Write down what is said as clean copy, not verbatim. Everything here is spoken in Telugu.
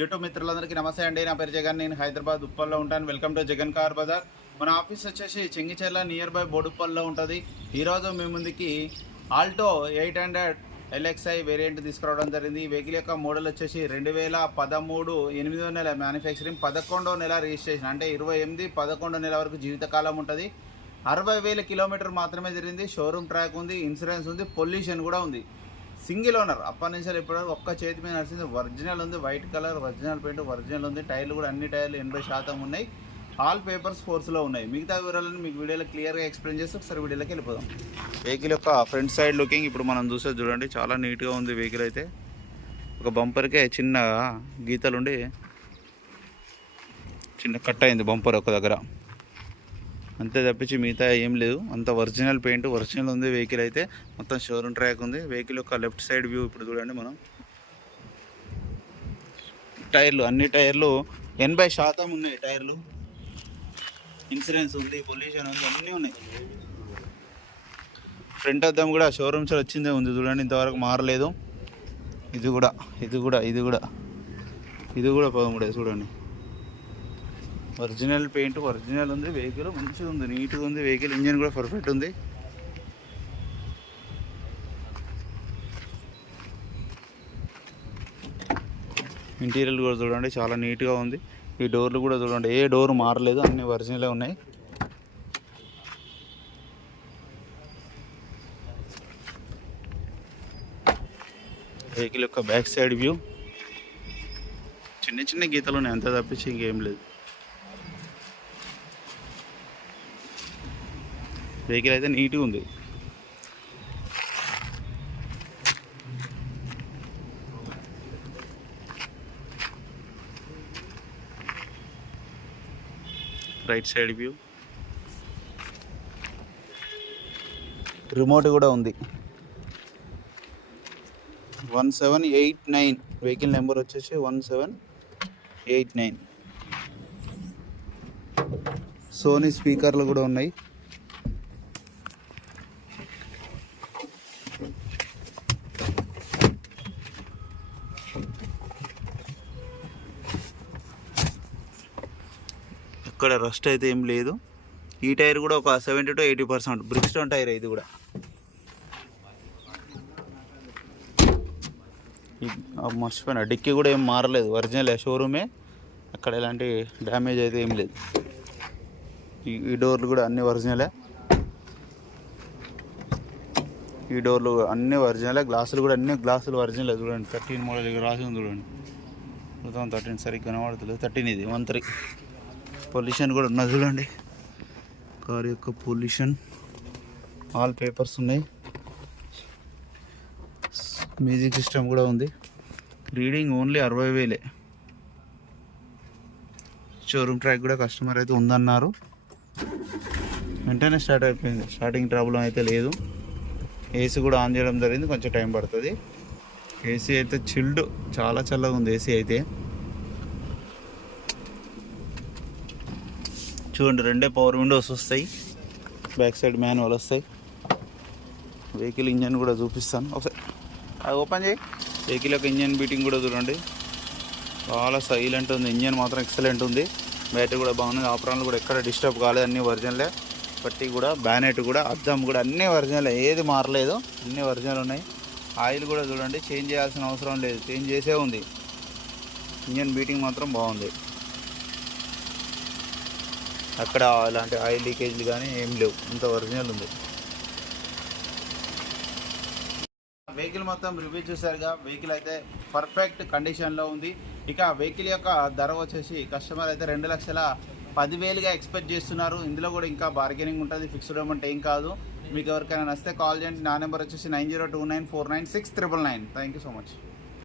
యూట్యూబ్ మిత్రులందరికీ నమస్తే అండి. నా పేరు జగన్. నేను హైదరాబాద్ ఉప్పల్లో ఉంటాను. Welcome to Jagan car Bazaar. మన ఆఫీస్ వచ్చేసి చెంగిచెర్ల నియర్ బై బోడుప్పల్లో ఉంటుంది. ఈరోజు మీ ముందుకి ఆల్టో 800 LXI వేరియంట్ తీసుకురావడం జరిగింది. ఈ వెహికల్ యొక్క మోడల్ వచ్చేసి 2013 8వ నెల మ్యానుఫ్యాక్చరింగ్, 11వ నెల రిజిస్ట్రేషన్, అంటే 28 11 నెల వరకు జీవితకాలం ఉంటుంది. 60,000 కిలోమీటర్ మాత్రమే జరిగింది. షోరూమ్ ట్రాక్ ఉంది, ఇన్సూరెన్స్ ఉంది, పొల్యూషన్ కూడా ఉంది. సింగిల్ ఓనర్ అప్పటి నుంచి ఇప్పటివరకు ఒక్క చేతి మీద నడిచింది. ఒరిజినల్ ఉంది, white colour, original paint, original ఉంది. టైర్లు కూడా అన్ని టైర్లు 80% ఉన్నాయి. ఆల్ పేపర్స్ ఫోర్స్లో ఉన్నాయి. మిగతా వివరాలను మీకు వీడియోలో క్లియర్గా ఎక్స్ప్లెయిన్ చేసి ఒకసారి వీడియోలోకి వెళ్ళిపోదాం. వెహికల్ యొక్క ఫ్రంట్ సైడ్ లుకింగ్ ఇప్పుడు మనం చూసేది చూడండి. చాలా నీట్గా ఉంది వెహికల్ అయితే. ఒక బంపర్కే చిన్న గీతలుండి చిన్న కట్ అయింది బంపర్ ఒక దగ్గర, అంతే తప్పించి మిగతా ఏం లేదు. అంత ఒరిజినల్ పెయింట్, ఒరిజినల్ ఉంది వెహికల్ అయితే. మొత్తం షోరూమ్ ట్రాక్ ఉంది. వెహికల్ యొక్క లెఫ్ట్ సైడ్ వ్యూ ఇప్పుడు చూడండి. మనం టైర్లు అన్ని టైర్లు 80% ఉన్నాయి. టైర్లు, ఇన్సూరెన్స్ ఉంది, పొల్యూషన్ ఉంది, అన్నీ ఉన్నాయి. ఫ్రంట్ అద్దం కూడా షోరూమ్ సైడ్ వచ్చిందే ఉంది చూడండి, ఇంతవరకు మారలేదు. ఇది కూడా 13 చూడండి. ఒరిజినల్ పెయింట్, ఒరిజినల్ ఉంది. వెహికల్ మంచిగా ఉంది, నీట్గా ఉంది వెహికల్. ఇంజన్ కూడా పర్ఫెక్ట్ ఉంది. ఇంటీరియర్ కూడా చూడండి, చాలా నీట్గా ఉంది. ఈ డోర్లు కూడా చూడండి, ఏ డోర్ మారలేదు, అన్ని ఒరిజినలే ఉన్నాయి. వెహికల్ యొక్క బ్యాక్ సైడ్ వ్యూ చిన్న చిన్న గీతలు ఉన్నాయి, అంత తప్పించి ఇంకేం లేదు. వెహికల్ అయితే నీట్గా ఉంది. రైట్ సైడ్ వ్యూ, రిమోట్ కూడా ఉంది. 1789 వెహికల్ నెంబర్ వచ్చేసి 1789. సోనీ స్పీకర్లు కూడా ఉన్నాయి. ఇక్కడ రస్ట్ అయితే ఏం లేదు. ఈ టైర్ కూడా ఒక 70 to 80% బ్రిక్స్టోన్ టైర్. ఇది కూడా మర్చిపోయినా, డిక్కీ కూడా ఏం మారలేదు, ఒరిజినల్ షోరూమే. అక్కడ ఎలాంటి డ్యామేజ్ అయితే ఏం లేదు. ఈ డోర్లు కూడా అన్ని ఒరిజినలే. ఈ డోర్లు అన్నీ ఒరిజినలే. గ్లాసులు కూడా అన్ని గ్లాసులు ఒరిజినలే. చూడండి 13 మోడల్ గ్లాసు ఉంది చూడండి. 2013 సరిగ్గా కనబడతలేదు. 13 ఇది 13. పొల్యూషన్ కూడా ఉన్నది చూడండి. కార్ యొక్క పొల్యూషన్, ఆల్ పేపర్స్ ఉన్నాయి. మ్యూజిక్ సిస్టమ్ కూడా ఉంది. Reading only 60,000. షోరూమ్ ట్రాక్ కూడా కస్టమర్ అయితే ఉందన్నారు. వెంటనే స్టార్ట్ అయిపోయింది, స్టార్టింగ్ ప్రాబ్లం అయితే లేదు. ఏసీ కూడా ఆన్ చేయడం జరిగింది, కొంచెం టైం పడుతుంది. ఏసీ అయితే చిల్డ్, చాలా చల్లగా ఉంది ఏసీ అయితే. చూడండి, 2 పవర్ విండోస్ వస్తాయి. బ్యాక్ సైడ్ మాన్యువల్ వస్తాయి. వెహికల్ ఇంజన్ కూడా చూపిస్తాను ఒకసారి, అది ఓపెన్ చేయి. వెహికల్ యొక్క ఇంజన్ బీటింగ్ కూడా చూడండి, చాలా సైలెంట్ ఉంది. ఇంజన్ మాత్రం ఎక్సలెంట్ ఉంది. బ్యాటరీ కూడా బాగుంది. ఆపరాన్లు కూడా ఎక్కడ డిస్టర్బ్ కాలేదు, అన్నీ ఒరిజినలే. పట్టి కూడా, బ్యానెట్ కూడా, అద్దం కూడా అన్నీ ఒరిజినలే, ఏది మారలేదు, అన్నీ ఒరిజినల్ ఉన్నాయి. ఆయిల్ కూడా చూడండి, చేంజ్ చేయాల్సిన అవసరం లేదు, చేంజ్ చేసే ఉంది. ఇంజన్ బీటింగ్ మాత్రం బాగుంది. అక్కడ అలాంటి ఆయిల్ లీకేజ్లు కానీ ఏం లేవు, అంత ఒరిజినల్ ఉంది. వెహికల్ మొత్తం రివ్యూ చూసారుగా. వెహికల్ అయితే పర్ఫెక్ట్ కండిషన్లో ఉంది. ఇక వెహికల్ యొక్క ధర వచ్చేసి కస్టమర్ అయితే 2,10,000గా ఎక్స్పెక్ట్ చేస్తున్నారు. ఇందులో కూడా ఇంకా బార్గెనింగ్ ఉంటుంది, ఫిక్స్డ్ అమౌంట్ ఏం కాదు. మీకు ఎవరికైనా నచ్చితే కాల్ చేయండి. నా నెంబర్ వచ్చేసి 9029496999. Thank you so much.